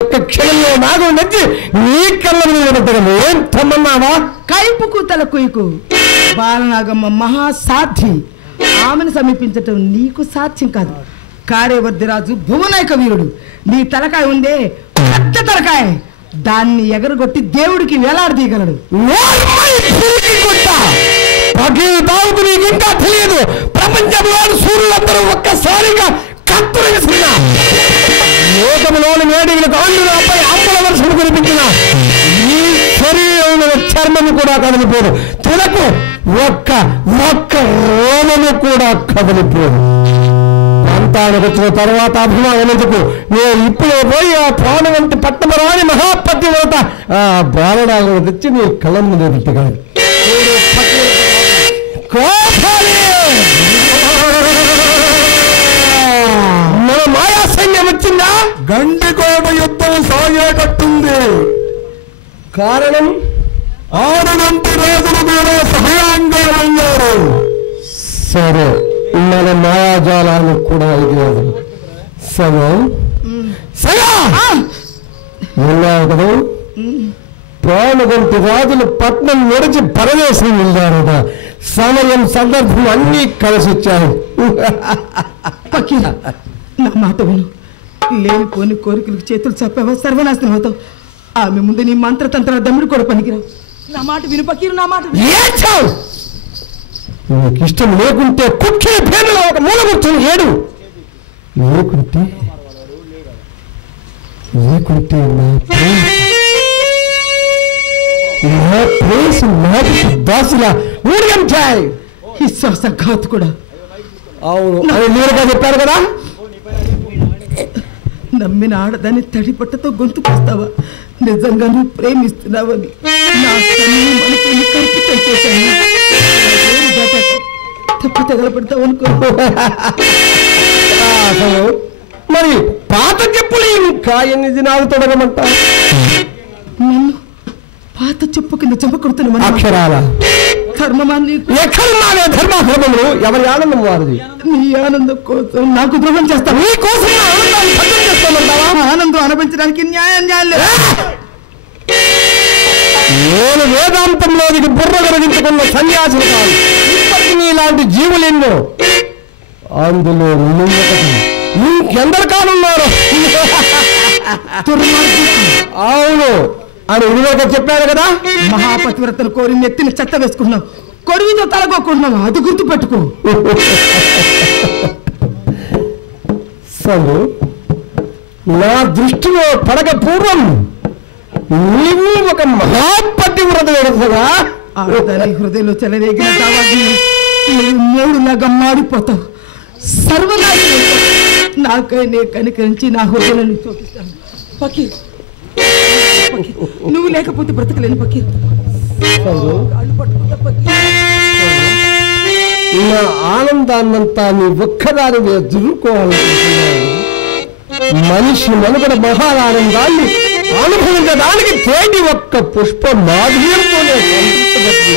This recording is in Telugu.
క్షణంలో నాగం నచ్చి నీ కళ్ళ మీద పెట్టగలను. ఏం తమ్మన్నావా? కైపుకు తల కుయ్యకు. బాలనాగమ్మ మహాసాధ్వి. ఆమెను సమీపించటం నీకు సాధ్యం కాదు. కార్యవర్ధిరాజు భువనాయక వీరుడు. నీ తలకాయ ఉందే పెద్ద తలకాయ, దాన్ని ఎగరగొట్టి దేవుడికి వేలాడదీయగలడు. ఇంకా తెలియదు. ప్రపంచంలో సూర్యులందరూ ఒక్కసారిగా కత్తులు విసిరినా లోకంలోని వేడిలకు ఆంధ్రులపై అమ్మల వర్షం కురిపించిన ఈ శరీరంలో చర్మము కూడా కదిలిపోదు. తులకు ఒక్క రోమము కూడా కదిలిపోదు. ప్రాంతానికి వచ్చిన తర్వాత అభిమానకు నేను ఇప్పుడే పోయి ఆ ప్రాణవంతి పట్టమరాని మహాపతి వత ఆ బాలనాలను తెచ్చి నీ కళ్ళ మీద పెట్టగలదు. మన మాయా సైన్యం వచ్చిందా? గండికోట యుద్ధం సాగేటట్టుంది. కారణం ఆరుగంటి రోజులు కూడా సహాయంగా ఉన్నారు. సరే, మన మాయాజాలాన్ని కూడా ఇది సమయం ఉన్నావు కదా. ప్రాణగంటి రాజులు పట్నం నడిచి పరదేశం వెళ్ళారట. సమయం సందర్భం అన్నీ కలిసి వచ్చాయి. నా మాట విను. లేనిపోని కోరికలకు చేతులు చెప్పావా సర్వనాశనం అవుతావు. ఆమె ముందు నీ మంత్రతంత్ర దమ్ముడు కూడా పనికిరావు. నా మాట విను పకీరు, నా మాట నీకు ఇష్టం లేకుంటే కుక్కిన పేరులో ఒక మూల కూర్చొని ఏడు. లేకుంటే నా ప్రేమ దాసులా ఊరిగంచాయి. విశ్వాసఘాతు కూడా. అవును, అది నేరుగా చెప్పారు కదా. నమ్మిన ఆడదాన్ని తడిపట్టతో గొంతుకొస్తావా? నిజంగా నువ్వు ప్రేమిస్తున్నావని నా మనసుని కల్పితం చేశాను. తప్పు తగలబడతావు అనుకో. మరి పాత చెప్పులు ఇంకా ఎన్ని దినాలు తొడగమంటా? నన్ను పాత చెప్పు కింద చెంపకొడుతున్నా. అక్షరాల ధర్మమాన్ని ఎక్కడున్నావే ధర్మధర్మములు? ఎవరి ఆనందం వారిది. నీ ఆనందం కోసం నాకు ద్రోహం చేస్తాను. నీ కోసం ఆనందాన్ని భద్రం చేసుకోమంటావా? ఆనందం అనుభవించడానికి న్యాయం లేదు. నేను వేదాంతంలోనికి బుర్ర కలిగించుకున్న సన్యాసులు కాదు. ఇప్పటికి నీలాంటి జీవులు ఎన్నో. అందులో ఇంకెందరు కానున్నారు? అవును అని ఉడిగా చెప్పారు కదా. మహాపతివ్రతను కోరి నెత్తిని చెత్త వేసుకున్నావు, కొడుకుతో తలగొక్కున్నావు. అది గుర్తు పెట్టుకో. సరే, నా దృష్టిలో పడక పూర్వం నీవు ఒక మహాపతివ్రత ఎడతగా ఆడదాని హృదయంలో చెలరేగిన దావాగ్ని మూడులాగా మాడిపోతావు. సర్వనాశనం. నాకై నే కనికరించి నా హృదయాన్ని చూపిస్తాను. పకీర్, నువ్వు లేకపోతే బ్రతకలేను పకీర్. నా ఆనందాన్నంతా నీ ఒక్కదాని మీద దురుకోవాలనుకుంటున్నాను. మనిషి మనుగడ మహానందాన్ని అనుభవించడానికి తేటి ఒక్క పుష్ప మాధుర్యంతోనే సంతృప్తి